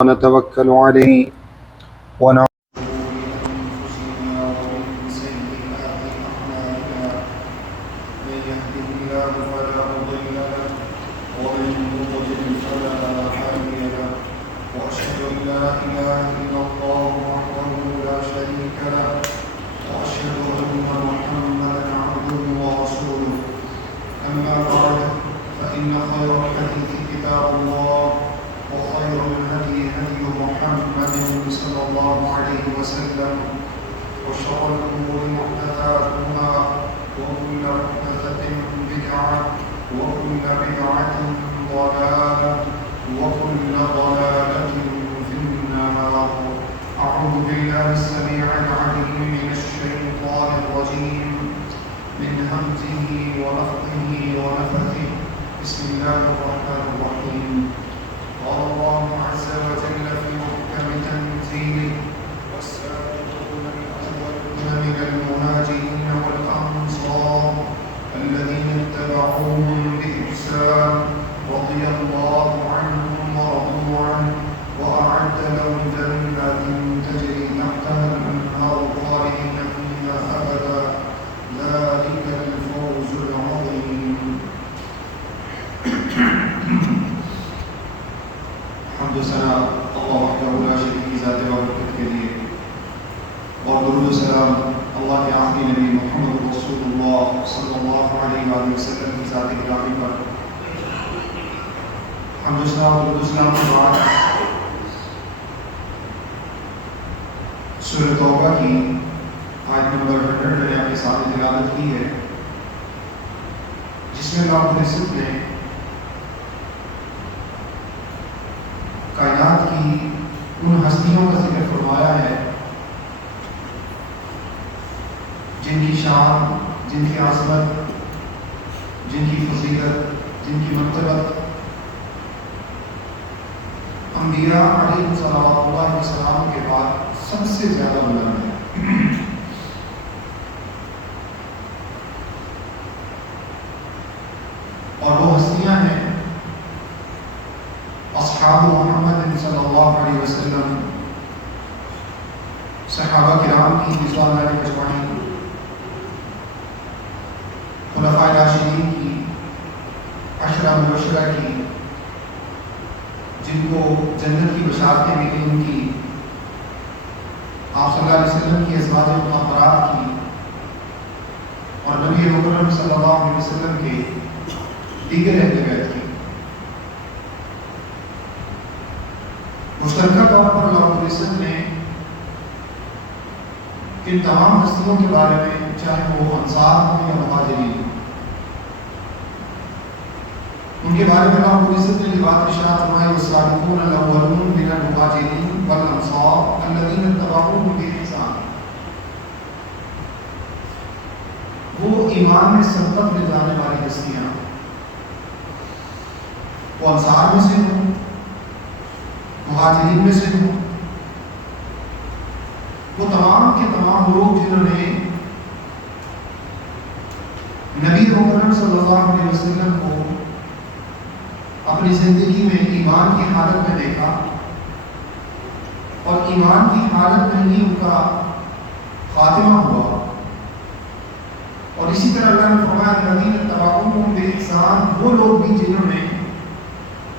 ونتوكل عليه ونعوذ سورہ توبہ کی آیت نمبر 100 میں نے آپ کے سامنے تلاوت کی ہے، جس میں اللہ رب العزت نے کائنات کی ان ہستیوں کا ذکر فرمایا ہے جن کی شان، جن کی عظمت، جن کی فضیلت، جن کی مرتبت انبیاء علیہ صلوات اللہ علیہ وسلم کے بعد سب سے زیادہ بلند ہے۔ اور وہ ہستیاں ہیں اصحاب محمد صلی اللہ علیہ وسلم، صحابہ کرام کی رضوان اللہ علیہم اجمعین، خلفائے راشدین کی، عشرہ مبشرہ کی، جن کو جنت کی بشارتیں ملی، ان کی، آپ صلی اللہ علیہ وسلم کی ازواج مطہرات کی، اور نبی مکرم صلی اللہ علیہ وسلم کے دیگر اہل بیت کی۔ مشترکہ طور پر اللہ رب العزت نے ان تمام ہستیوں کے بارے میں، چاہے وہ انصار ہوں یا مہاجرین، ان کے بارے میں اللہ رب العزت نے یہ بات ارشاد فرمائی، والسابقون الاولون من المہاجرین والانصار الذین اتبعوهم بإحسان۔ وہ ایمان میں سبقت لے جانے والی ہستیاں، وہ انصار میں سے ہوں، مہاجرین میں سے ہوں، وہ تمام کے تمام لوگ جنہوں نے نبی مکرم صلی اللہ علیہ وسلم کو اپنی زندگی میں ایمان کی حالت میں دیکھا، اور ایمان کی حالت میں ہی ان کا خاتمہ ہوا، اور اسی طرح اللہ نے فرمایا الذین اتبعوهم بإحسان، وہ لوگ بھی جنہوں نے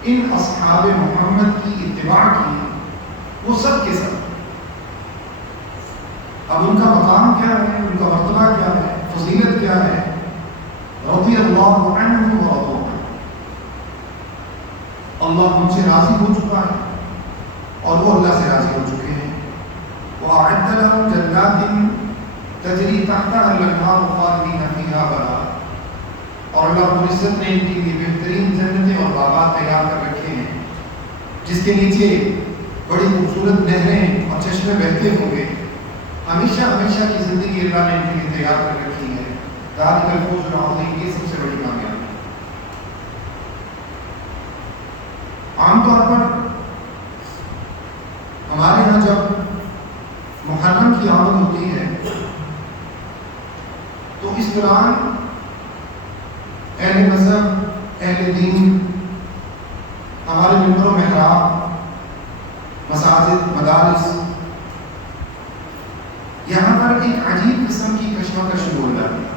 ان اصحاب محمد کی اتباع کی، وہ سب کے سب، اب ان کا مقام کیا ہے، ان کا مرتبہ کیا ہے، فضیلت کیا ہے، رضی اللہ عنہم ورضوا عنہ، اللہ ان سے راضی ہو چکا ہے اور وہ اللہ سے راضی ہو چکے ہیں۔ وَأَعَدَّ لَهُمْ جَنَّاتٍ تَجْرِي تَحْتَهَا الْأَنْهَارُ خَالِدِينَ فِيهَا أَبَدًا، اور اللہ رب العزت نے ان کے لیے بہترین جنتیں اور باغات تیار کر رکھے ہیں جس کے نیچے بڑی خوبصورت نہریں اور چشمے بہتے ہوں گے، ہمیشہ ہمیشہ کی زندگی اللہ نے ان کے لیے تیار کر رکھی ہے۔ ذَلِكَ الْفَوْزُ الْعَظِيمُ، یہ سب سے بڑی کامیابی۔ عام طور پر ہمارے یہاں جب محرم کی آمد ہوتی ہے تو اس دوران اہل مذہب، اہل دین ہمارے ممبر و محراب مساجد، مدارس، یہاں پر ایک عجیب قسم کی کشمکش شروع ہو جاتی ہے.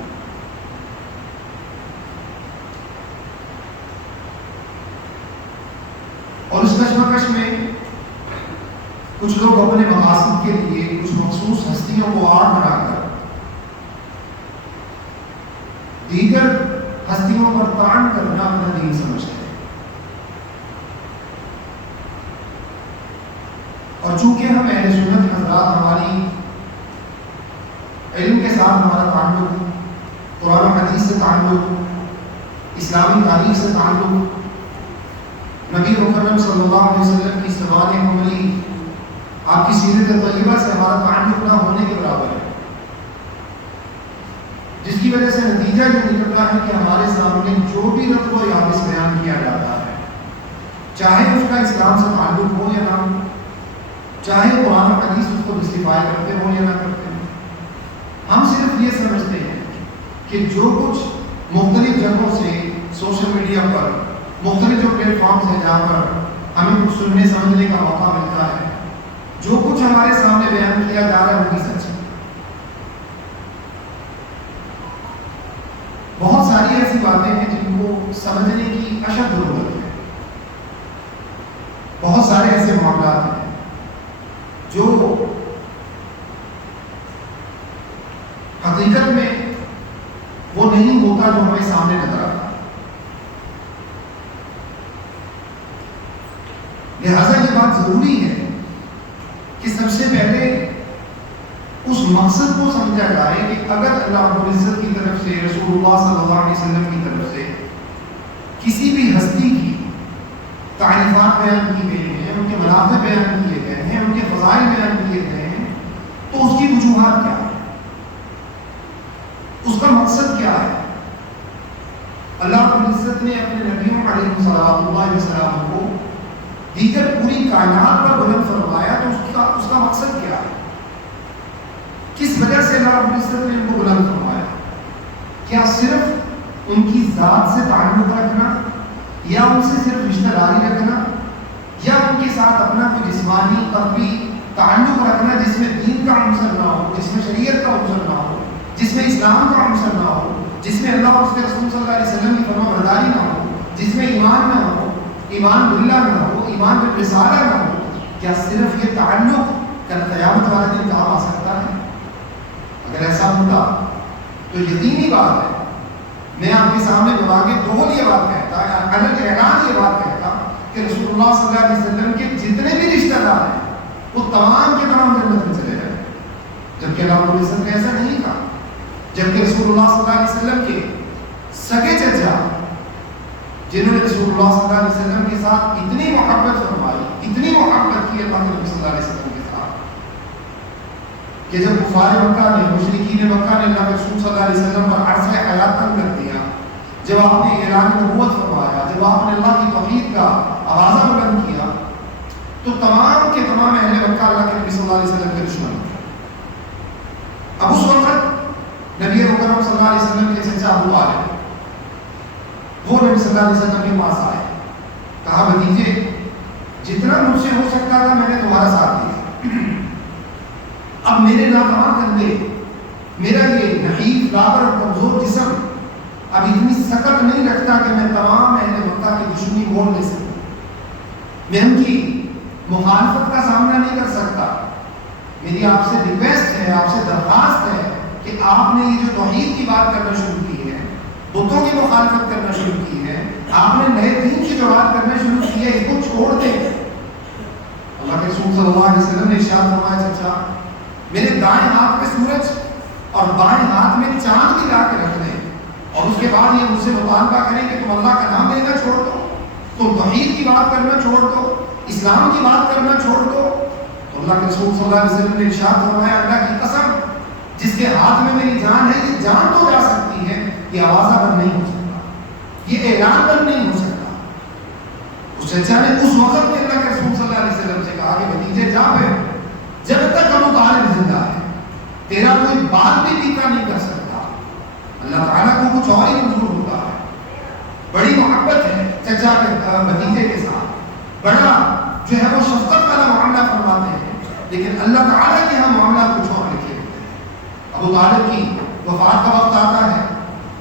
اور اس کشمکش میں کچھ لوگ اپنے مقاصد کے لیے کچھ مخصوص ہستیوں کو آڑ بنا کر دیگر ہستیوں پر طعن کرنا اپنا دین سمجھتے ہیں. اور چونکہ ہم اہل سنت حضرات ہماری علم کے ساتھ ہمارا تعلق، قرآن و حدیث سے تعلق، اسلامی تاریخ سے تعلق، نبی مکرم صلی اللہ علیہ وسلم کی زبان عملی، آپ کی سیرت طیبہ سے ہمارا تعلق نہ ہونے کے برابر ہے، جس کی وجہ سے نتیجہ یہ نکلتا ہے کہ ہمارے سامنے جو بھی رتب و یابس بیان کیا جاتا ہے، چاہے اس کا اسلام سے تعلق ہو یا نہ ہو، چاہے قرآن و حدیث اس کو جسٹیفائی کرتے ہو یا نہ کرتے ہو، ہم صرف یہ سمجھتے ہیں کہ جو کچھ مختلف جگہوں سے سوشل میڈیا پر مختلف جو پلیٹ فارمز ہیں جہاں پر ہمیں کچھ سننے سمجھنے کا موقع ملتا ہے، جو کچھ ہمارے سامنے بیان کیا جا رہا ہے وہ بھی سچ ہے. بہت ساری ایسی باتیں ہیں جن کو سمجھنے کی اشد ضرورت ہے. بہت سارے ایسے معاملات ہیں جو حقیقت میں وہ نہیں ہوتا جو ہمیں سامنے نظر آتا. لہذا یہ بات ضروری ہے کہ سب سے پہلے اس مقصد کو سمجھا جائے کہ اگر اللہ رب العزت کی طرف سے، رسول اللہ صلی اللہ علیہ وسلم کی طرف سے کسی بھی ہستی کی تعریفات بیان کی گئی ہیں، ان کے منافع بیان کیے گئے ہیں، ان کے فضائل بیان کیے گئے ہیں، تو اس کی وجوہات کیا ہے، اس کا مقصد کیا ہے. اللہ رب العزت نے اپنے نبیوں علیہ السلام کو دیگر پوری کائنات پر بلند فرمایا، تو اس کا مقصد کیا ہے، کس وجہ سے اللہ رب العزت نے ان کو بلند فرمایا. کیا صرف ان کی ذات سے تعلق رکھنا، یا ان سے صرف رشتہ داری رکھنا، یا ان کے ساتھ اپنا کوئی جسمانی قلبی تعلق رکھنا جس میں دین کا عنصر نہ ہو، جس میں شریعت کا عنصر نہ ہو، جس میں اسلام کا عنصر نہ ہو، جس میں اللہ اور اس کے رسول صلی اللہ علیہ وسلم کی فرما برداری نہ ہو، جس میں ایمان نہ ہو، ایمان باللہ نہ ہو، ایمان بالرسالہ نہ ہو. کیا صرف یہ تعلق کل قیامت والے دن کام آ سکتا ہے؟ اگر ایسا ہوتا تو یقینی بات ہے، میں آپ کے سامنے بواقع قول یہ بات کہتا ہے، الگ اعلان یہ بات کہتا کہ رسول اللہ صلی اللہ علیہ وسلم کے جتنے بھی رشتہ دار ہیں وہ تمام کے تمام جنت میں چلے جائیں. جبکہ اللہ علیہ وسلم نے ایسا نہیں کہا. جبکہ رسول اللہ صلی اللہ علیہ وسلم کے سگے چچا جنہوں نے رسول اللہ صلی اللہ علیہ وسلم کے ساتھ اتنی محبت فرمائی، اتنی محبت کی اللہ کے نبی صلی اللہ علیہ وسلم کے ساتھ، کہ جب کفار مکہ نے، مشرکین مکہ نے اللہ کے رسول صلی اللہ علیہ وسلم پر عرصہ حیات تنگ کر دیا، جب آپ نے اعلان نبوت فرمایا، جب آپ نے اللہ کی توحید کا آوازہ بلند کیا، تو تمام کے تمام اہل مکہ اللہ کے نبی صلی اللہ علیہ وسلم کے دشمن تھے. اب اس وقت نبی مکرم صلی اللہ علیہ وسلم کے چچا ابو طالب وہ نبی صلی اللہ علیہ وسلم کے پاس آئے، کہا بھتیجے جتنا مجھ سے ہو سکتا تھا میں نے تمہارا ساتھ دیا، اب میرے ناتواں کندھے، میرا یہ نحیف لاغر اور کمزور جسم اب اتنی سکت نہیں رکھتا کہ میں تمام اہل مکہ کی دشمنی مول لے سکوں، میں ان کی مخالفت کا سامنا نہیں کر سکتا. میری آپ سے ریکویسٹ ہے، آپ سے درخواست ہے کہ آپ نے یہ جو توحید کی بات کرنا شروع کی ہے، بتوں کی مخالفت کرنا شروع کی ہے، آپ نے نئے دین کی جو بات کرنا شروع کی ہے، اس کو چھوڑ دیں. اللہ کے رسول صلی اللہ علیہ وسلم نے ارشاد فرمایا چچا میرے دائیں ہاتھ پہ سورج اور بائیں ہاتھ میں چاند بھی لا کے رکھ دیں، اور اس کے بعد یہ مجھ سے مطالبہ کریں کہ تم اللہ کا نام لینا چھوڑ دو، تم توحید کی بات کرنا چھوڑ دو، اسلام کی بات کرنا چھوڑ دو. تو اللہ کے رسول صلی اللہ علیہ وسلم نے ارشاد فرمایا اللہ کی قسم جس کے ہاتھ میں میری جان ہے، یہ جان تو جا سکتی ہے، یہ آوازہ بند نہیں ہو سکتا، یہ اعلان بند نہیں ہو سکتا. اس چچا نے اس وقت میں اللہ کے رسول صلی اللہ علیہ وسلم سے کہا کہ بھتیجے جا پھر، جب تک ابو طالب زندہ ہے تیرا کوئی بات بھی پیکا نہیں کر سکتا. اللہ تعالیٰ کو کچھ اور ہی منظور ہوتا ہے. بڑی محبت ہے چچا کے بھتیجے کے ساتھ، بڑا جو ہے وہ شفقت والا معاملہ ابو طالب کی وفات کا وقت آتا ہے،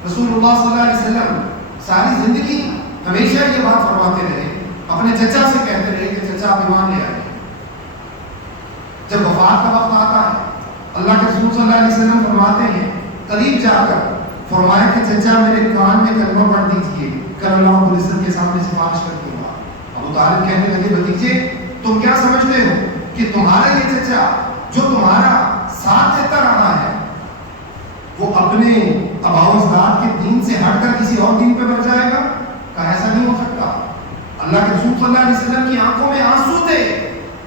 رسول اللہ صلی اللہ علیہ وسلم ساری زندگی ہمیشہ یہ بات فرماتے رہے، اپنے چچا سے کہتے رہے کہ چچا آپ ایمان لے آئے۔ جب وفات کا وقت آتا ہے اللہ کے رسول صلی اللہ علیہ وسلم فرماتے ہیں، قریب جا کر فرمایا کہ چچا میرے کان میں کلمہ پڑھ دیجیے، کل اللہ رب العزت کے سامنے سفارش کر دوں گا۔ ابو طالب کہنے لگے بھتیجے تم کیا سمجھتے ہو کہ تمہارا یہ چچا جو تمہارا ساتھ دیتا رہا ہے وہ اپنے آباء و اجداد کے دین سے ہٹ کر کسی اور دین پہ بڑھ جائے گا؟ کہا ایسا نہیں ہو سکتا۔ اللہ کے رسول صلی اللہ علیہ وسلم کی آنکھوں میں آنسو تھے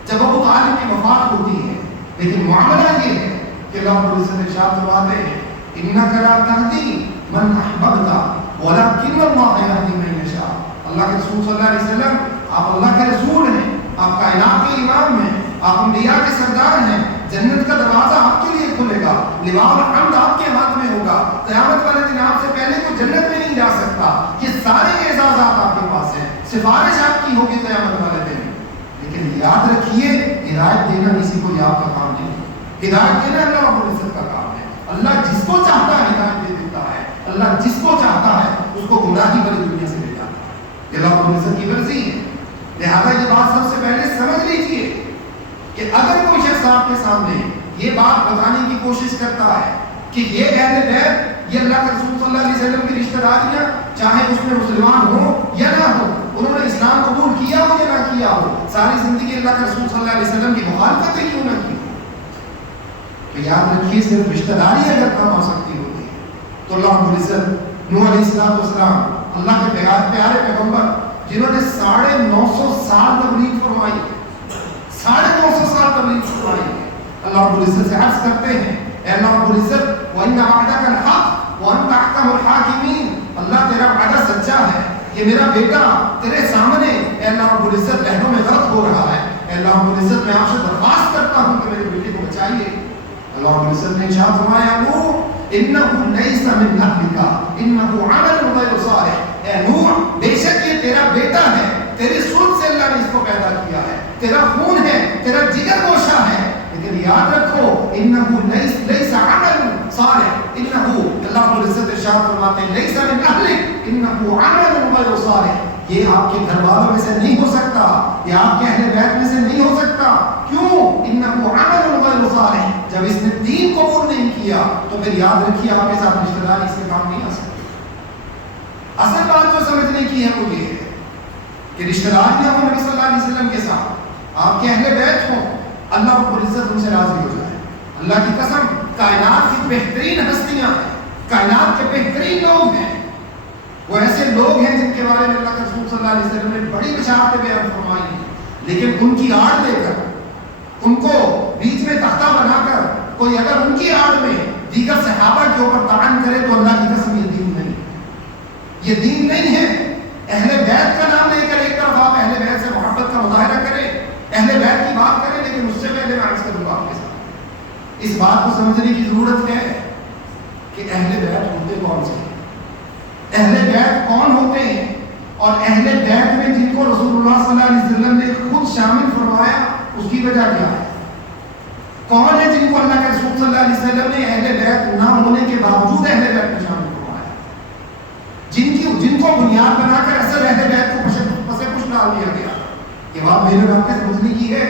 جب ابو طالب کی وفات ہوتی ہے، لیکن معاملہ یہ ہے کہ اللہ رب العزت ارشاد فرماتے ہیں انک لا تہدی من احببت ولکن اللہ یہدی من یشاء۔ اللہ کے رسول صلی اللہ علیہ وسلم آپ اللہ کے رسول ہیں، آپ کائنات کے امام ہیں، آپ انبیاء کے سردار ہیں، جنت کا دروازہ آپ کے لیے کھلے گا، لواء الحمد آپ کے ہاتھ میں ہوگا، قیامت والے دن آپ سے پہلے کوئی جنت میں نہیں جا سکتا، یہ سارے اعزازات آپ کے پاس ہیں، سفارش آپ کی ہوگی قیامت والے دن۔ لیکن یاد رکھیے ہدایت دینا کسی کو یہ آپ کا کام نہیں، ہدایت دینا اللہ رب العزت کا کام ہے۔ اللہ جس کو چاہتا ہے ہدایت دے دیتا ہے، اللہ جس کو چاہتا ہے اس کو گمراہی بھری دنیا سے لے جاتا ہے، یہ اللہ رب العزت کی مرضی ہے۔ لہذا یہ بات سب سے پہلے سمجھ لیجیے کہ اگر کوئی شخص آپ کے سامنے یہ بات بتانے کی کوشش کرتا ہے کہ یہ اہل بیت یہ اللہ کے رسول صلی اللہ علیہ وسلم کی رشتہ داریاں چاہے اس میں مسلمان ہو یا نہ ہو، انہوں نے اسلام قبول کیا ہو یا نہ کیا ہو، ساری زندگی اللہ کے رسول صلی اللہ علیہ وسلم کی مخالفت کیوں نہ کی ہو، تو یاد رکھیے صرف رشتہ داری اگر کام آ سکتی ہوتی ہے تو اللہ رب العزت نوح علیہ السلام اللہ کے پیارے پیغمبر جنہوں نے 950 سال تبلیغ فرمائی، 950 سال تبلیغ فرمائی، اللہ رب العزت سے عرض کرتے ہیں اے اللہ رب العزت وَإِنَّ وَعْدَكَ الْحَقُّ وَأَنْتَ أَحْكَمُ الْحَاكِمِينَ، اللہ تیرا وعدہ سچا ہے، یہ میرا بیٹا تیرے سامنے اے اللہ رب العزت لہنوں میں غرق ہو رہا ہے، اے اللہ رب العزت میں آپ سے درخواست کرتا ہوں کہ میرے بیٹے کو بچائیے۔ اللہ رب العزت نے ارشاد فرمایا نوح انه ليس من اهلك انه عمل غير صالح، اے نوح بے شک یہ تیرا بیٹا ہے، تیری صلب سے اللہ نے اس کو پیدا کیا ہے، تیرا خون ہے، تیرا جگر گوشہ ہے، لیکن یاد رکھو انه ليس عمل صالح، انه اللہ رب العزت ارشاد فرماتے ہیں ليس من اهلك انه عمل غير صالح، یہ آپ کے گھر والوں میں سے نہیں ہو سکتا، یہ آپ کے اہل بیت میں سے نہیں ہو سکتا، کیوں؟ انه عمل غير صالح، جب اس نے دین قبول نہیں کیا تو پھر یاد رکھیے آپ کے ساتھ رشتہ داری اس سے کام نہیں آ سکتی۔ اصل بات جو سمجھنے کی ہے وہ یہ ہے کہ رشتہ داریاں ہوں نبی صلی اللہ علیہ وسلم کے ساتھ، آپ کے اہل بیت ہوں، اللہ رب العزت ان سے راضی ہو جائے۔ اللہ کی قسم کائنات کی بہترین ہستیاں ہیں، کائنات کے بہترین لوگ ہیں، وہ ایسے لوگ ہیں جن کے بارے میں اللہ کے رسول صلی اللہ علیہ وسلم نے بڑی بشارتیں بیان فرمائی ہیں، لیکن ان کی آڑ لے کر ان کو بیچ میں تختہ بنا کر کوئی اگر ان کی آڑ میں دیگر صحابہ کے اوپر تعین کرے تو اللہ کی قسم یہ دین نہیں، یہ دین نہیں ہے۔ اہل بیت کا نام لے کر ایک طرف آپ اہل بیت سے محبت کا مظاہرہ کریں، اہل بیت کی بات کریں، لیکن اس سے پہلے میں عرض کروں گا آپ کے ساتھ اس بات کو سمجھنے کی ضرورت ہے کہ اہل بیت ہوتے کون سے ہیں، اہل بیت کون ہوتے ہیں، اور اہل بیت میں جن کو رسول اللہ صلی اللہ علیہ وسلم نے خود شامل فرمایا اس کی وجہ کیا ہے، کون ہے جن کو اللہ کے رسول صلی اللہ علیہ وسلم نے اہل بیت نہ ہونے کے باوجود اہل بیت میں شامل فرمایا، جن کو بنیاد بنا کر اصل اہل بیت کو پسے پش ڈال دیا گیا۔ یہ بات میرے آپ کے سمجھنے کی ہے،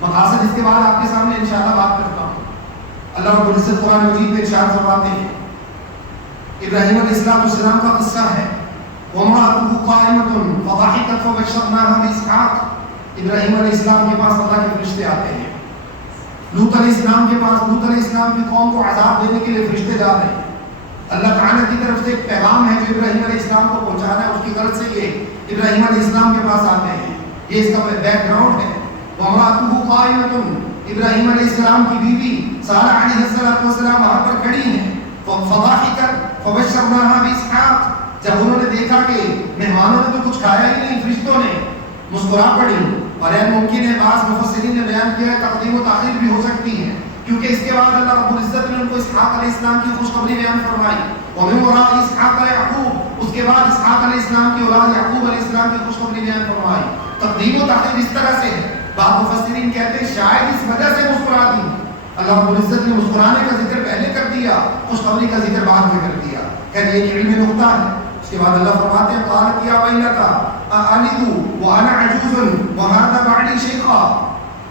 مقاصد اس کے بعد آپ کے سامنے انشاءاللہ بات کرتا ہوں۔ اللہ رب العزت قرآن مجید میں ارشاد فرماتے ہیں، ابراہیم علیہ السلام کا قصہ ہے، وَامْرَأَتُهُ قَائِمَةٌ فَضَحِكَتْ فَبَشَّرْنَاهَا بِإِسْحَاقَ، ابراہیم علیہ السلام کے پاس اللہ کے فرشتے آتے ہیں، لوط علیہ السلام کے پاس لوط علیہ السلام کی قوم کو عذاب دینے کے لیے فرشتے جا رہے ہیں، اللہ تعالیٰ کی طرف سے ایک پیغام ہے جو ابراہیم علیہ السلام کو پہنچانا ہے، اس کی غرض سے یہ ابراہیم علیہ السلام کے پاس آتے ہیں، یہ اس کا بیک گراؤنڈ ہے۔ وَامْرَأَتُهُ قَائِمَةٌ، ابراہیم علیہ السلام کی بیوی سارہ علیہ السلام وہاں پر کھڑی ہیں، فَضَحِكَتْ فَبَشَّرْنَاهَا بِإِسْحَاقَ، جب انہوں نے دیکھا کہ مہمانوں نے تو کچھ کھایا ہی نہیں، فرشتوں نے مسکرا پڑی، اور یہ ممکن ہے بعض مفسرین نے بیان کیا ہے تقدیم و تاخیر بھی ہو سکتی ہے، کیونکہ اس کے بعد اللہ رب العزت نے ان کو اسحاق علیہ السلام کی خوشخبری بیان فرمائی، وَمِن وَرَاءِ إِسْحَاقَ يَعْقُوبَ، اس کے بعد اسحاق علیہ السلام کی اولاد یعقوب علیہ السلام کی خوشخبری بیان فرمائی۔ تقدیم و تاخیر اس طرح سے ہے، بعض مفسرین کہتے ہیں شاید اس وجہ سے مسکرا دی، اللہ رب العزت نے مسکرانے کا ذکر پہلے کر دیا، خوشخبری کا ذکر بعد میں کر دیا، خیر یہ علم نقطہ ہے۔ اس کے بعد اللہ فرماتے ہیں قالت یا ویلتا اَأَلِدُ وَأَنَا عَجُوزٌ وَهَذَا بَعْلِي شَيْخًا،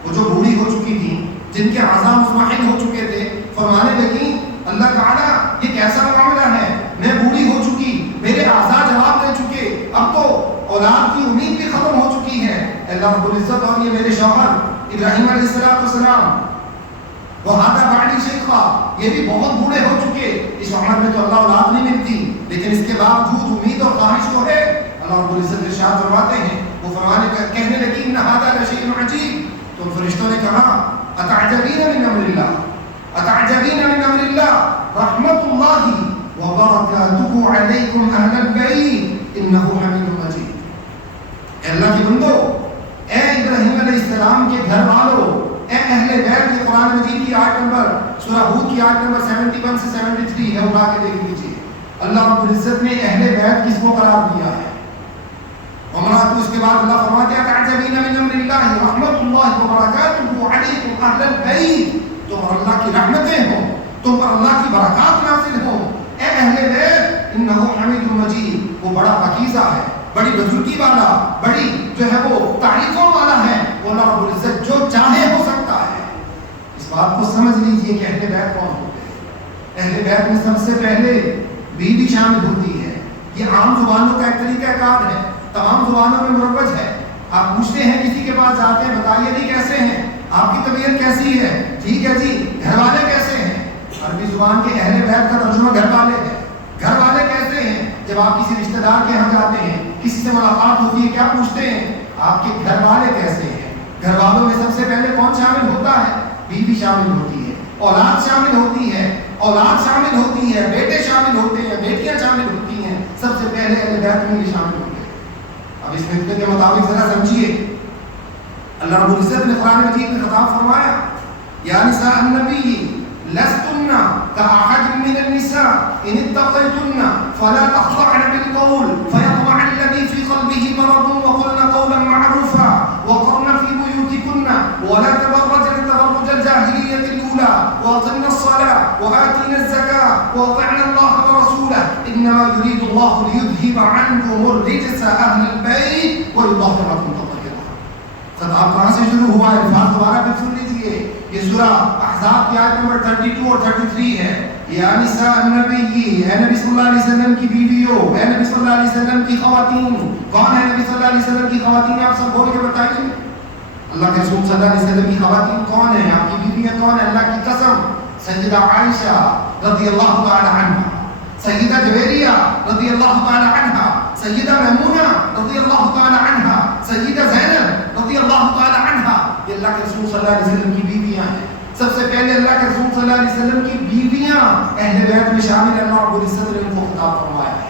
وہ جو بوڑھی ہو چکی تھی، جن کے اعضاء مطمئن ہو چکے تھے، فرمانے لگی اللہ تعالیٰ یہ کیسا معاملہ ہے، میں بوڑھی ہو چکی، میرے اعضاء جواب دے چکے، اب تو اولاد کی امید بھی ختم ہو چکی ہے۔ اللہ رب العزت اور یہ میرے شوہر ابراہیم علیہ السلام وَهَذَا بَعْلِي شَيْخًا، یہ بھی بہت بوڑھے ہو چکے، اس عمر میں تو اللہ اولاد نہیں ملتی، لیکن اس کے باوجود امید اور خواہش تو ہے۔ اللہ رب العزت ارشاد فرماتے ہیں، وہ کہنے لگی ان هَذَا لَشَيْءٌ عَجِيبٌ، تو فرشتوں نے کہا أَتَعْجَبِينَ مِنْ أَمْرِ اللَّهِ أَتَعْجَبِينَ مِنْ أَمْرِ اللَّهِ رَحْمَةُ اللَّهِ وَبَرَكَاتُهُ عَلَيْكُمْ أَهْلَ الْبَيْتِ إِنَّهُ حَمِيدٌ مَجِيدٌ۔ اے اللہ کے بندو، اے ابراہیم علیہ السلام کے گھر والوں، اے اہل بیت، کے قرآن مجید کی آیت نمبر سورہ ہود کی آیت نمبر 71 سے 73 ہے، اٹھا کے دیکھ لیجیے۔ اللہ رب العزت نے اہل بیت کس کو قرار دیا ہے؟ امراۃ، اس کے بعد اللہ فرماتے ہیں تعجبین من امر اللہ رحمت اللہ وبرکاتہ علیکم اہل البیت، تم پر اللہ کی رحمتیں ہوں، تم پر اللہ کی برکات نازل ہوں، اے اہل بیت انہ حمید مجید، وہ بڑا پاکیزہ ہے، بڑی بزرگی والا، بڑی جو ہے وہ تعریفوں والا ہے، وہ اللہ رب العزت جو چاہے ہو سکتا ہے۔ اس بات کو سمجھ لیجئے کہ اہل بیت کون ہوتے ہیں۔ اہل بیت میں سب سے پہلے بیوی شامل ہوتی ہے۔ یہ عام زبانوں کا ایک طریقہ کار ہے، تمام زبانوں میں مروج ہے۔ آپ پوچھتے ہیں کسی کے پاس جاتے ہیں، بتائیے جی کیسے ہیں، آپ کی طبیعت کیسی ہے، ٹھیک ہے جی، گھر والے کیسے ہیں؟ عربی زبان کے اہل بیت کا ترجمہ گھر والے ہے۔ گھر والے کیسے ہیں؟ جب آپ کسی رشتہ دار کے یہاں جاتے ہیں، کسی سے ملاقات ہوتی ہے، کیا پوچھتے ہیں؟ آپ کے گھر والے کیسے ہیں؟ گھر والوں میں سب سے پہلے کون شامل ہوتا ہے؟ بیوی شامل ہوتی ہے، اولاد شامل ہوتی ہے، اولاد شامل ہوتی ہے، بیٹے شامل ہوتے ہیں، بیٹیاں شامل ہوتی ہیں، سب سے پہلے اہل بیت میں یہ شامل ہوتے ہیں۔ اب اس نقطے کے مطابق ذرا سمجھیے، اللہ رب العزت نے قرآن مجید میں خطاب فرمایا یا نساء النبی لستن كأحد من النساء إن اتقيتن فلا تخضعن بالقول فيطمع الذي في قلبه مرض وقلن قولا معروفا وقرن في بيوتكن ولا تبرجن تبرج الجاهلية الأولى وأقمن الصلاة وآتينا الزكاة وأطعنا الله ورسوله إنما يريد الله ليذهب عنكم الرجس أهل البيت ويطهركم تطهيرا۔ خطاب کہاں سے شروع ہوا ہے؟ الفاظ دوبارہ پھر سن لیجیے۔ یہ سورہ احزاب کی آیت نمبر 32 اور 33 ہے۔ یا نساء النبی، اے نبی صلی اللہ علیہ وسلم کی بیویوں، اے نبی صلی اللہ علیہ وسلم کی خواتین۔ کون ہے نبی صلی اللہ علیہ وسلم کی خواتین؟ آپ سب بول کے بتائیے۔ اللہ کے رسول صلی اللہ علیہ وسلم کی خواتین کون ہیں؟ آپ کی بیویاں کون ہیں؟ اللہ کی قسم، سیدہ عائشہ رضی اللہ تعالی عنہا، سیدہ جویریہ رضی اللہ تعالی عنہا، سیدہ میمونہ رضی اللہ تعالی عنہا، سیدہ زینب رضی اللہ تعالی عنہا، یہ اللہ کے رسول صلی اللہ علیہ وسلم کی بیویاں ہیں۔ سب سے پہلے اللہ کے رسول صلی اللہ علیہ وسلم کی بیویاں اہل بیت میں شامل ہیں۔ اللہ رب العزت نے ان کو خطاب فرمایا ہے۔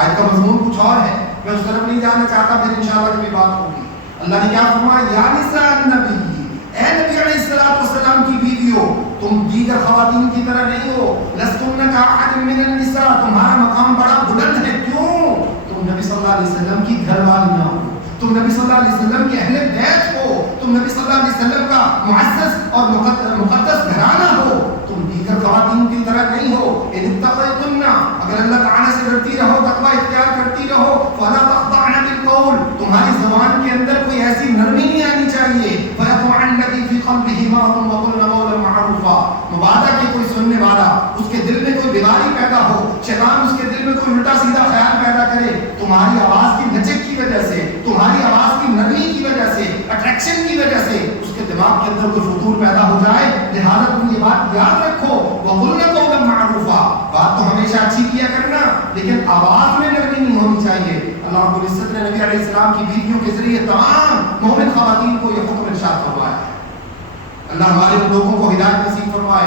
آیت کا مضمون کچھ اور ہے، میں اس طرف نہیں جانا چاہتا، پھر انشاءاللہ کبھی بات ہوگی۔ اللہ نے کیا فرمایا؟ یا نساء النبی، اے نبی علیہ السلام کی بیویوں، تم دیگر خواتین کی طرح نہیں ہو۔ لستن کأحد من النساء، تمہارا مقام بڑا بلند ہے۔ کیوں؟ تم نبی صلی اللہ علیہ وسلم کی گھر والیاں ہو، تم نبی صلی اللہ علیہ وسلم کے اہل بیت ہو، تم نبی صلی اللہ علیہ وسلم کا معزز اور مقدس گھرانہ ہو، تم دیگر خواتین کی طرح نہیں ہو۔ ان اتقیتن، اگر اللہ تعالیٰ سے ڈرتی رہو، تقوی اختیار کرتی رہو، فلا تخضعن بالقول، تمہاری زبان کے اندر کوئی ایسی نرمی نہیں آنی چاہیے۔ فیطمع الذی فی قلبہ مرض وقلن قولا معروفا، مبادہ کہ کوئی سننے والا اس کے دل میں کوئی بیماری پیدا ہو، شیطان اس کے دل میں کوئی الٹا سیدھا خیال پیدا کرے، تمہاری آواز کی لچک کی وجہ سے، تمہاری آواز کی نرمی کی وجہ سے، اٹریکشن کی وجہ سے اس کے دماغ کے اندر کوئی فطور پیدا ہو جائے۔ لہٰذا تم یہ بات یاد رکھو، وَقُلْنَ قَوْلًا مَعْرُوفًا، بات تو ہمیشہ اچھی کیا کرنا، لیکن آواز میں نرمی نہیں ہونی چاہیے۔ اللہ رب العزت نے نبی علیہ السلام کی بیویوں کے ذریعے تمام مومن خواتین کو یہ حکم ارشاد فرمایا ہے۔ اللہ ہمارے لوگوں کو ہدایت نصیب فرمائے۔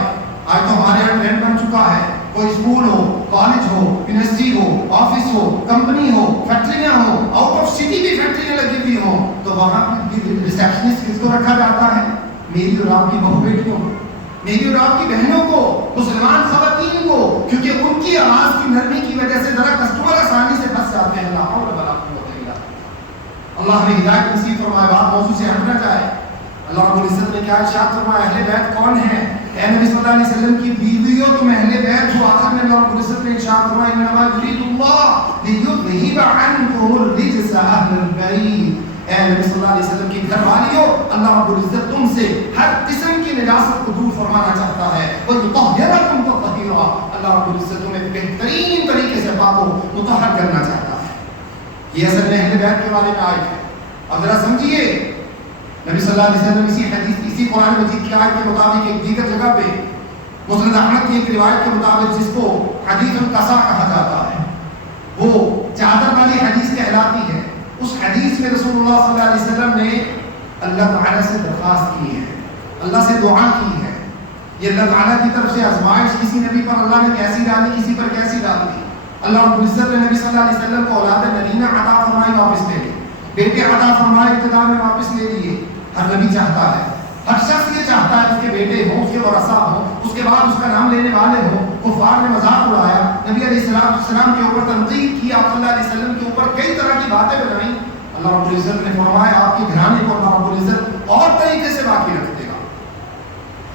آج تو ہمارے یہاں ٹرینڈ بن چکا ہے، کوئی اسکول ہو، کالج ہو، یونیورسٹی ہو، آفس ہو، کمپنی ہو، فیکٹریاں ہو، آؤٹ آف سٹی بھی فیکٹریاں لگی ہوئی ہوں، تو وہاں بھی ریسیپشنسٹ کس کو رکھا جاتا ہے؟ میری اور آپ کی بہو بیٹیوں، میری اور آپ کی بہنوں کو، مسلمان خواتین کو، کیونکہ ان کی آواز کی نرمی کی وجہ سے ذرا کسٹمر آسانی سے پھنس جاتے ہیں۔ اللہ ہمیں ہدایت نصیب فرمائے، بات موضوع سے ہٹ نہ جائے۔ اللہ اللہ رب العزت نے کیا ارشاد فرمایا؟ اہل بیت کون ہے؟ اے نبی صلی اللہ علیہ وسلم کی بیویوں تم اہل بیت ہو. آخر میں اللہ رب العزت نے ارشاد فرمایا انما یرید اللہ لیذھب عنکم الرجس اہل البیت. اے نبی صلی اللہ علیہ وسلم کی گھر والیوں، اللہ رب العزت تم سے ہر قسم کی نجاست کو دور فرمانا چاہتا ہے. وَيُطَهِّرَكُمْ تَطْهِيرًا. اللہ رب العزت تمہیں بہترین طریقے سے پاک و مطہر کرنا چاہتا ہے. یہ اصل میں اہل بیت کے بارے میں آیت ہے. اب ذرا سمجھیے، نبی صلی اللہ علیہ وسلم اسی حدیث اسی قرآن مجید کی آیت کے مطابق ایک دیگر جگہ پہ مسند احمد کی ایک روایت کے مطابق جس کو حدیث القصا کہا جاتا ہے، وہ چادر والی حدیث کہلاتی ہے، اس حدیث میں رسول اللہ صلی اللہ علیہ وسلم نے اللہ تعالیٰ سے درخواست کی ہے، اللہ سے دعا کی ہے. یہ اللہ تعالیٰ کی طرف سے آزمائش کسی نبی پر اللہ نے کیسی ڈالی، کسی پر کیسی ڈال دی. اللہ رب العزت نے نبی صلی اللہ علیہ وسلم کو اولاد نرینہ عطا فرمائی، واپس لے لی. بیٹے عطا فرمائے، ابتدا میں واپس لے لیے. ہر نبی چاہتا ہے، ہر شخص یہ چاہتا ہے اس کے بیٹے ہوں، اس کے ورثاء ہوں، اس کے بعد اس کا نام لینے والے ہوں. کفار نے مذاق اڑایا، نبی علیہ السلام کے اوپر تنقید کی، آپ صلی اللہ علیہ وسلم کے اوپر کئی طرح کی باتیں بنائیں. اللہ رب العزت نے فرمایا آپ کے گھرانے کو اللہ رب العزت اور طریقے سے باقی رکھ دے گا.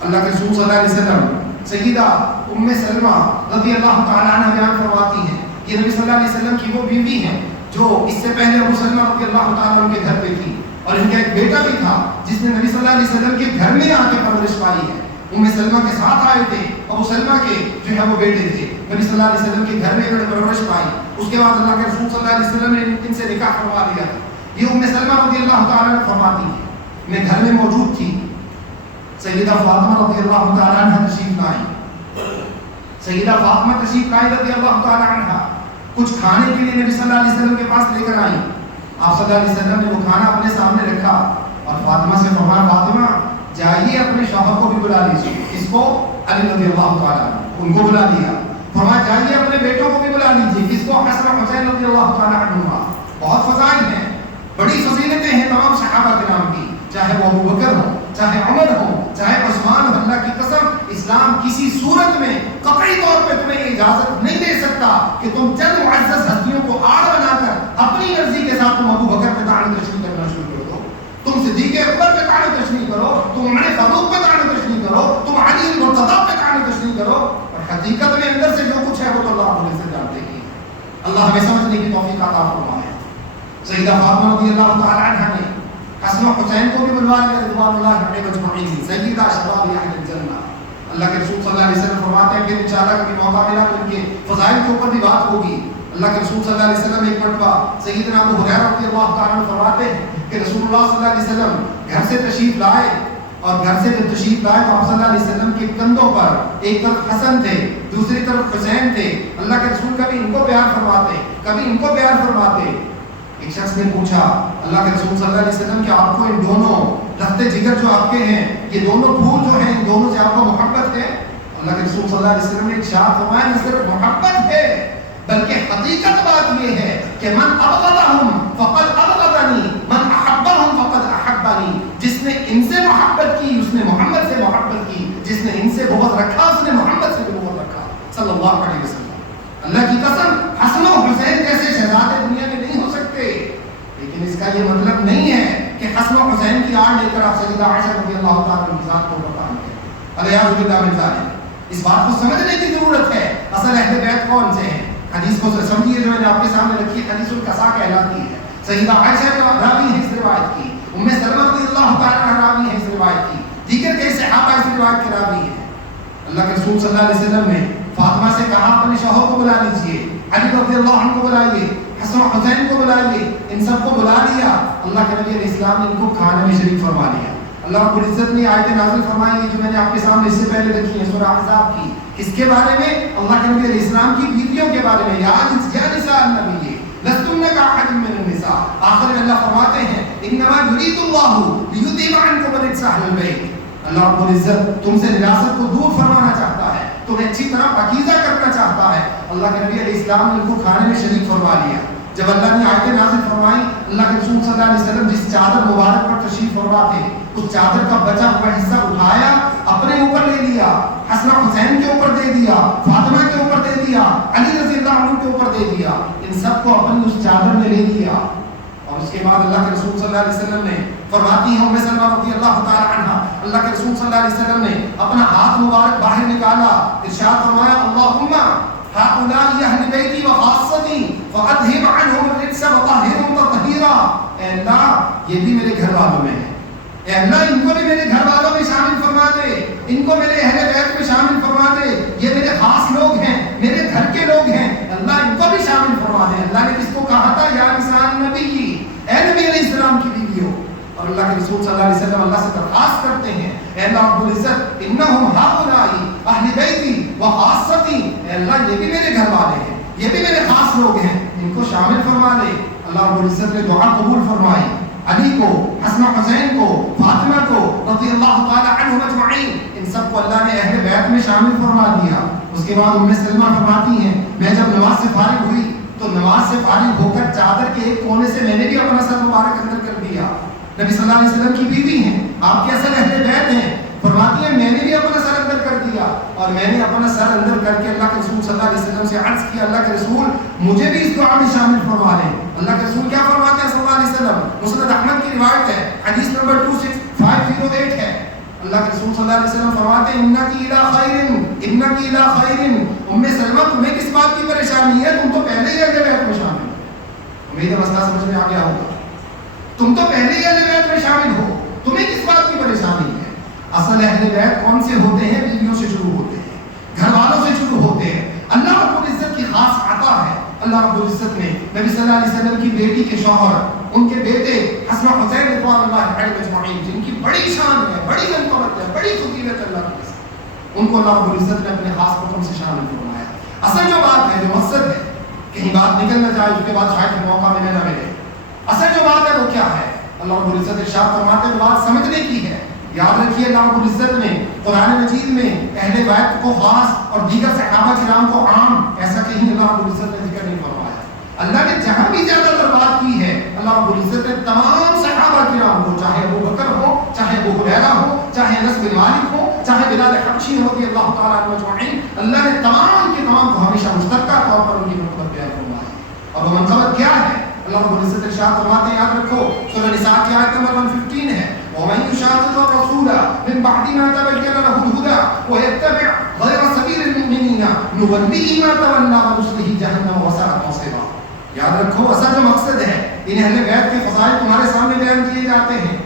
اللہ کے رسول صلی اللہ علیہ وسلم سیدہ ام سلمہ رضی اللہ تعالی عنہ بیان فرماتی ہیں کہ نبی صلی اللہ علیہ وسلم کی وہ بیوی ہیں جو اس سے پہلے ابو سلمہ رضی اللہ تعالی عنہ کے گھر پہ تھی، اور ان کا ایک بیٹا بھی تھا جس نے نبی صلی اللہ علیہ وسلم کے گھر میں آ کے پرورش پائی ہے. ام سلمہ کے ساتھ آئے تھے، ابو سلمہ کے جو ہے وہ بیٹے تھے. نبی صلی اللہ علیہ وسلم کے گھر میں انہوں نے پرورش پائی. اس کے بعد اللہ کے رسول صلی اللہ علیہ وسلم نے ان سے نکاح کروا دیا. یہ ام سلمہ رضی اللہ تعالی عنہ فرماتی ہے میں گھر میں موجود تھی. سیدہ فاطمہ رضی اللہ تعالی عنہ تشریف لائی. سیدہ فاطمہ تشریف لائی رضی اللہ تعالی عنہ کچھ کھانے کے لیے نبی صلی اللہ علیہ وسلم کے پاس لے کر آئی. آپ صلی اللہ علیہ وسلم نے وہ کھانا اپنے سامنے رکھا اور فاطمہ سے فرمایا فاطمہ جائیے اپنے شوہر کو بھی بلا لیجیے. اس کو علی رضی اللہ تعالیٰ ان کو بلا لیا. فرمایا جائیے اپنے بیٹوں کو بھی بلا لیجیے. کس کو؟ حسن حسین رضی اللہ تعالیٰ عنہما. بہت فضائل ہیں، بڑی فضیلتیں ہیں تمام صحابہ کے نام کی، چاہے وہ ابو بکر ہو، چاہے عمر ہو، چاہے عثمان ہو. اللہ کی قسم اسلام کسی صورت میں قطعی طور پہ تمہیں اجازت نہیں دے سکتا کہ تم چند معزز ہستیوں کو آڑ بنا کر اپنی مرضی کے ساتھ تم ابو بکر پہ طعن تشریح کرنا شروع کر دو، تم صدیق اکبر پہ طعن تشریح کرو، تم عمر فاروق پہ طعن تشریح کرو، تم علی المرتضی پہ طعن تشریح کرو. اور حقیقت میں اندر سے جو کچھ ہے وہ تو اللہ رب العزت جانتے ہیں. اللہ ہمیں سمجھنے کی توفیق عطا فرمائے. سیدہ فاطمہ رضی اللہ تعالی عنہا نے حسن و حسین کو بھی بلوا لیا رضوان اللہ علیہم اجمعین. سیدہ شباب اہل الجنہ. اللہ کے رسول صلی اللہ علیہ وسلم فرماتے ہیں کہ انشاءاللہ کبھی موقع ملا تو ان کے فضائل کے اوپر بھی بات ہوگی. اللہ کے رسول صلی اللہ علیہ وسلم ایک مرتبہ سیدنا ابو ہریرہ رضی اللہ تعالیٰ عنہ فرماتے ہیں کہ رسول اللہ صلی اللہ علیہ وسلم گھر سے تشریف لائے، اور گھر سے جب تشریف لائے تو آپ صلی اللہ علیہ وسلم کے کندھوں پر ایک طرف حسن تھے، دوسری طرف حسین تھے. اللہ کے رسول کبھی ان کو پیار فرماتے، کبھی ان کو پیار فرماتے. ایک شخص نے پوچھا اللہ کے رسول صلی اللہ علیہ وسلم کہ آپ کو ان دونوں رفتے جگر جو آپ کے ہیں، یہ دونوں پھول جو ہیں، ان دونوں سے آپ کو محبت ہے؟ اللہ کے رسول صلی اللہ علیہ وسلم نے ارشاد فرمایا نہ صرف محبت ہے بلکہ حقیقت بات یہ ہے کہ من ابغضهم فقد ابغضنی من احبهم فقد احبنی. جس نے ان سے محبت کی اس نے محمد سے محبت کی، جس نے ان سے بغض رکھا اس نے محمد سے بھی بغض رکھا صلی اللہ علیہ وسلم. اللہ کی قسم حسن و حسین جیسے شہزادے دنیا میں نہیں ہو سکتے، لیکن اس کا یہ مطلب نہیں ہے کہ حسن و حسین کی آڑ لے کر آپ سیدہ عائشہ رضی اللہ تعالیٰ عنہ کی ذات کو بتائیں گے. الیاذ باللہ من ذالک. اس بات کو سمجھنے کی ضرورت ہے اصل اہل بیت کون سے ہیں. حدیث کو سمجھیے جو میں نے آپ کے سامنے رکھی ہے، حدیث القصا کہلاتی ہے. سیدہ عائشہ کے راوی ہیں اس روایت کی، ام سلمہ رضی اللہ تعالیٰ عنہ راوی ہیں اس روایت کی، دیگر کئی صحابہ اس روایت کے راوی ہیں. اللہ کے رسول صلی اللہ علیہ وسلم نے فاطمہ سے کہا اپنے شوہر کو بلا لیجیے، علی رضی اللہ عنہ کو بلائیے، حسن و حسین کو بلائیے. ان سب کو بلا لیا. اللہ کے نبی علیہ السلام نے ان کو کھانے میں شریک فرما لیا. اللہ رب العزت نے آیت نازل فرمائی ہے جو میں نے آپ کے سامنے اس سے پہلے رکھی ہے سورہ احزاب کی. کس کے بارے میں؟ اللہ کے نبی علیہ السلام کی بیویوں کے بارے میں. یا نساء النبی لستن کاحد من النساء. آخر میں اللہ فرماتے ہیں انما یرید اللہ لیذھب عنکم الرجس اہل البیت. اللہ رب العزت تم سے نجاست کو دور فرمانا چاہتا ہے، تمہیں اچھی طرح پاکیزہ کرنا چاہتا ہے. اللہ کے نبی علیہ السلام نے ان کو کھانے میں شریک فرما لیا. جب اللہ نے آیتیں نازل فرمائی، اللہ کے رسول صلی اللہ علیہ وسلم جس چادر مبارک پر تشریف فرما تھے اس چادر کا بچا ہوا حصہ اٹھایا، اپنے اوپر لے لیا، حسن حسین کے اوپر دے دیا، فاطمہ کے اوپر دے دیا، علی رضی اللہ عنہ کے اوپر دے دیا. ان سب کو اپنی اس چادر میں لے لیا. اور اس کے بعد اللہ کے رسول صلی اللہ علیہ وسلم نے فرماتی ہے ام سلمہ رضی اللہ تعالی اللہ کے رسول صلی اللہ علیہ وسلم نے اپنا ہاتھ مبارک باہر نکالا، ارشاد فرمایا اللہم ہؤلاء اہل بیتی وخاصتی فاذہب عنہم الرجس وطہرہم تطہیرا، اے اللہ یہ بھی میرے گھر والوں میں ہے، اے اللہ ان کو بھی میرے گھر والوں میں شامل فرما دے، ان کو میرے اہل بیت میں شامل فرما دے، یہ میرے خاص لوگ ہیں، میرے گھر کے لوگ ہیں، اللہ ان کو بھی شامل فرما دے۔ اللہ نے کس کو کہا تھا؟ یا نساء النبی، اے نبی علیہ السلام کی بیویوں، اور اللہ کے رسول صلی اللہ علیہ وسلم اللہ سے درخواست کرتے ہیں اے اللہ رب العزت انہم ہؤلاء اہل بیتی وخاصتی، اے اللہ یہ بھی میرے گھر والے ہیں، یہ بھی میرے خاص لوگ ہیں، ان کو شامل فرما دے۔ اللہ رب العزت نے دعا قبول فرمائی، علی کو، حسن حسین کو، فاطمہ کو رضی اللہ تعالی عنہم اجمعین، ان سب کو اللہ نے اہل بیت میں شامل فرما دیا۔ اس کے بعد ام سلمہ فرماتی ہیں میں جب نماز سے فارغ ہوئی تو نماز سے فارغ ہو کر چادر کے ایک کونے سے میں نے بھی اپنا سر مبارک اندر کر دیا۔ نبی صلی اللہ علیہ وسلم کی بیوی ہیں، آپ کے اصل اہل بیت ہیں، فرماتی ہیں میں نے بھی اپنا سر اندر کر دیا، اور میں نے اپنا سر اندر کر کے اللہ کے رسول صلی اللہ علیہ وسلم سے عرض کیا اللہ کے رسول مجھے بھی اس دعا میں شامل فرما لیں۔ اللہ کے رسول کیا فرماتے ہیں صلی اللہ علیہ وسلم؟ مسند احمد کی روایت ہے، حدیث نمبر 26508 ہے، اللہ کے رسول صلی اللہ علیہ وسلم فرماتے ہیں انکی الی خیر، انکی الی خیر، ام سلمہ تمہیں کس بات کی پریشانی ہے؟ تم تو پہلے ہی اہل بیت میں شامل ہو۔ امید ہے مسئلہ سمجھ میں آ گیا ہوگا، تم تو پہلے ہی اہل بیت میں شامل ہو، تمہیں کس بات کی پریشانی ہے؟ اصل اہل بیت کون سے ہوتے ہیں؟ بیویوں سے شروع ہوتے ہیں، گھر والوں سے شروع ہوتے ہیں۔ اللہ رب العزت کی خاص عطا ہے، اللہ رب العزت نے نبی صلی اللہ علیہ وسلم کی بیٹی کے شوہر، ان کے بیٹے حسن حسین رضوان اللہ علیہ اجمعین، جن کی بڑی شان ہے، بڑی منقبت ہے، بڑی فضیلت ہے اللہ کی قسم، ان کو اللہ رب العزت نے اپنے خاص حکم سے شامل فرمایا۔ اصل جو بات ہے، جو مقصد ہے، کہیں بات نکل نہ جائے اس کے بعد شاید موقع ملے نہ ملے، اصل جو بات ہے وہ کیا ہے؟ اللہ رب العزت ارشاد فرماتے ہیں بات سمجھنے کی ہے۔ یاد رکھیے اللہ رب العزت نے قرآن مجید میں اہل بیت کو خاص اور دیگر صحابہ کرام کو عام ایسا کہیں اللہ رب العزت نے ذکر نہیں فرمایا۔ اللہ نے جہاں بھی زیادہ تر بات کی ہے اللہ رب العزت نے تمام صحابہ کرام کو، چاہے ابو بکر ہو، چاہے ابو ہریرہ ہو، چاہے انس بن مالک ہو، چاہے بلال حبشی رضی اللہ تعالیٰ عنہ اجمعین، اللہ نے تمام کے تمام کو ہمیشہ مشترکہ طور پر ان کی منقبت بیان فرمائی۔ اور وہ منقبت کیا ہے؟ اللہ رب العزت ارشاد فرماتے ہیں، یاد رکھو سورہ نساء کی آیت نمبر 115 ہے، وَمَن يُشَاقِقِ الرَّسُولَ مِن بَعْدِ مَا تَبَيَّنَ لَهُ الْهُدَىٰ وَيَتَّبِعْ غَيْرَ سَبِيلِ الْمُؤْمِنِينَ نُوَلِّهِ مَا تَوَلَّىٰ وَنُصْلِهِ جَهَنَّمَ وَسَاءَتْ مَصِيرًا۔ یاد رکھو اصل جو مقصد ہے، ان اہل بیت کے فضائل تمہارے سامنے بیان کیے جاتے ہیں،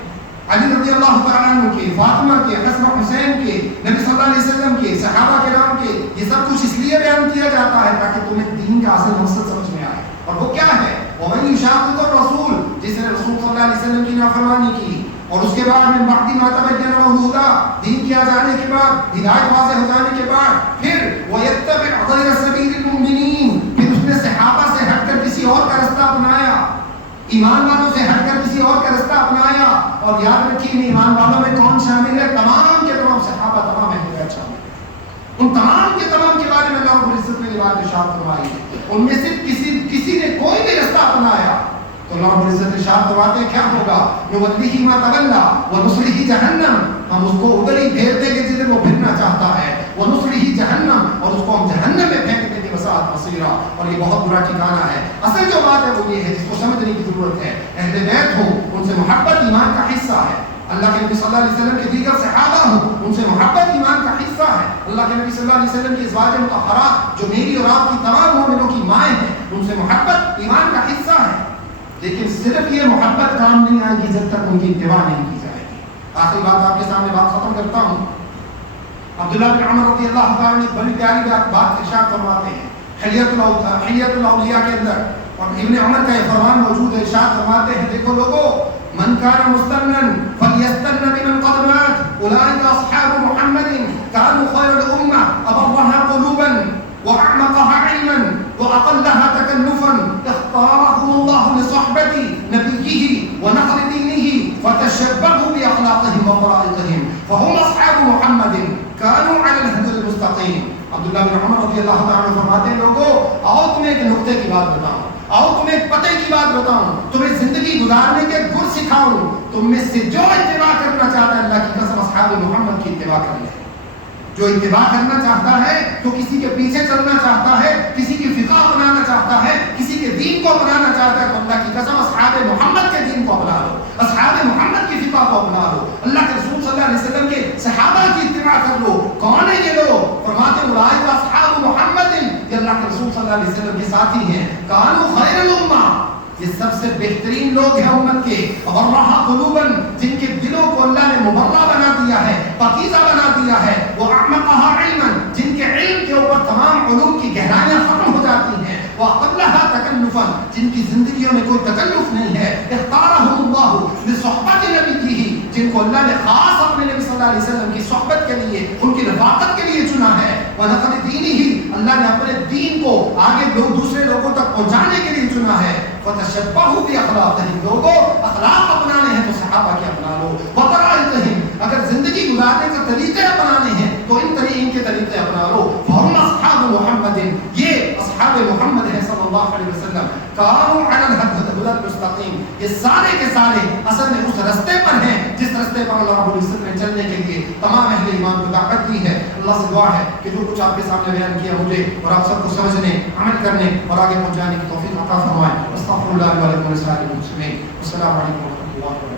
علی رضی اللہ تعالیٰ عنہ کے، فاطمہ کے، حسن حسین کے، نبی صلی اللہ علیہ وسلم کے، صحابہ کرام کے، یہ سب کچھ اس لیے بیان کیا جاتا ہے تاکہ تمہیں دین کا اصل مقصد سمجھ میں آئے۔ اور وہ کیا ہے؟ وَمَن يُشَاقِقِ الرَّسُولَ، جس نے رسول صلی اللہ علیہ وسلم کی نافرمانی کی، اور اس کے بعد من بعد ما تبین لہ الہدیٰ، دین کیا جانے کے بعد، ہدایت واضح ہو جانے کے بعد، پھر وَيَتَّبِعْ غَيْرَ سَبِيلِ الْمُؤْمِنِينَ، پھر اس نے صحابہ سے ہٹ کر کسی اور کا رستہ اپنایا، ایمان والوں سے ہٹ کر کسی اور کا رستہ اپنایا۔ اور یاد رکھیے ایمان والوں میں کون شامل ہے؟ تمام کے تمام صحابہ، تمام اہل بیت شامل ہیں۔ ان تمام کے تمام کے بارے میں اللہ رب العزت نے یہ بات ارشاد فرمائی ہے، ان میں سے کسی نے کوئی بھی رستہ اپنایا تو اللہ رب العزت ارشاد فرماتے ہیں کیا ہوگا؟ نُوَلِّهِ مَا تَوَلَّىٰ وَنُصْلِهِ جَهَنَّمَ، ہم اس کو ادھر ہی پھیر دیں گے جدھر وہ پھرنا چاہتا ہے، وَنُصْلِهِ جَهَنَّمَ، اور اس کو ہم جہنم میں پھینک دیں گے، وَسَاءَتْ مَصِيرًا، اور یہ بہت برا ٹھکانہ ہے۔ اصل جو بات ہے وہ یہ ہے جس کو سمجھنے کی ضرورت ہے، اہل بیت ہو ان سے محبت ایمان کا حصہ ہے، اللہ کے نبی صلی اللہ علیہ وسلم کے دیگر صحابہ ہوں ان سے محبت ایمان کا حصہ ہے، اللہ کے نبی صلی اللہ علیہ وسلم کی ازواج مطہرات جو میری اور آپ کی تمام مومنوں کی مائیں ہیں ان سے محبت ایمان کا حصہ ہے۔ لیکن صرف یہ محبت کام نہیں آئے گی جب تک ان کی اتباع نہیں کی جائے گی۔ آخری بات آپ کے سامنے بات ختم کرتا ہوں۔ عبداللہ بن عمر رضی اللہ تعالیٰ عنہ بڑی پیاری بات ارشاد فرماتے ہیں حلیۃ الاولیاء کے اندر، اور ابن عمر کا یہ فرمان موجود ہے، ارشاد فرماتے ہیں دیکھو لوگو، من كان مستنا فليستن بمن قد مات اولئك اصحاب محمد كانوا خير الامه ابرها قلوبا واعمقها علما واقلها تكلفا اختارهم الله لصحبه نبيه ونقل دينه فتشبهوا باخلاقهم وطرائقهم فهم اصحاب محمد كانوا على الهدى المستقيم۔ عبداللہ بن عمر رضی اللہ تعالیٰ عنہ فرماتے ہیں لوگو آؤ تمہیں ایک نقطے کی بات بتاؤں، آؤ تمہیں ایک پتے کی بات بتاؤں، تمہیں زندگی گزارنے کے گر سکھاؤں، تم میں سے جو اتباع کرنا چاہتا ہے اللہ کی قسم اصحاب محمد کی اتباع کر لے۔ جو اتباع کرنا چاہتا ہے، جو کسی کے پیچھے چلنا چاہتا ہے، کسی کی فقہ اپنانا چاہتا ہے، کسی کے دین کو اپنانا چاہتا ہے تو اللہ کی قسم اصحاب محمد کے دین کو اپنا لو، اصحاب محمد کی فقہ کو اپنا لو، اللہ کے رسول صلی اللہ علیہ وسلم کے مراجعہ کر لو کون ہے یہ لوگ. فرماتے اولئک اصحاب محمد، یہ اللہ کے رسول صلی اللہ علیہ وسلم کے ساتھی ہیں. کانوا خیر الامہ، یہ سب سے بہترین لوگ ہیں امت کے. غرہا قلوبا، جن کے دلوں کو اللہ نے مبرہ بنا دیا ہے، پاکیزہ بنا دیا ہے. واعمقہا علما، جن کے علم کے اوپر تمام علوم کی گہرائیاں ختم ہو جاتی ہیں. واقلہا تکلفا، جن کی زندگیوں میں کوئی تکلف نہیں ہے. اختارہم اللہ لصحبت نبیہ، جن کو اللہ نے خاص اپنے نبی صلی اللہ علیہ وسلم کی صحبت کے لیے، ان کی رفاقت کے لیے چنا ہے. ونقل دینہ، اللہ نے اپنے دین کو آگے دوسرے لوگوں تک پہنچانے کے لیے چنا ہے. فتشبہوا باخلاقہم، لوگوں اخلاق اپنانے ہیں تو صحابہ کے اپنا لو. وطرائقہم، اگر زندگی گزارنے کے طریقے اپنانے ہیں تو ان کے طریقے اپنا لو. فہم اصحاب محمد، یہ اصحاب محمد ہیں صلی اللہ علیہ وسلم. کانوا علی الہدی المستقیم، یہ سارے کے سارے اصل میں اس رستے پر ہیں جس رستے پر اللہ رب العزت نے چلنے کے لیے تمام اہل ایمان کو دعوت دی ہے. اللہ سے دعا ہے کہ جو کچھ آپ کے سامنے بیان کیا مجھے اور آپ سب کو سمجھنے، عمل کرنے اور آگے پہنچانے کی توفیق عطا فرمائے. استغفر اللہ لی ولکم ولسائر المسلمین. السلام علیکم ورحمۃ اللہ وبرکاتہ.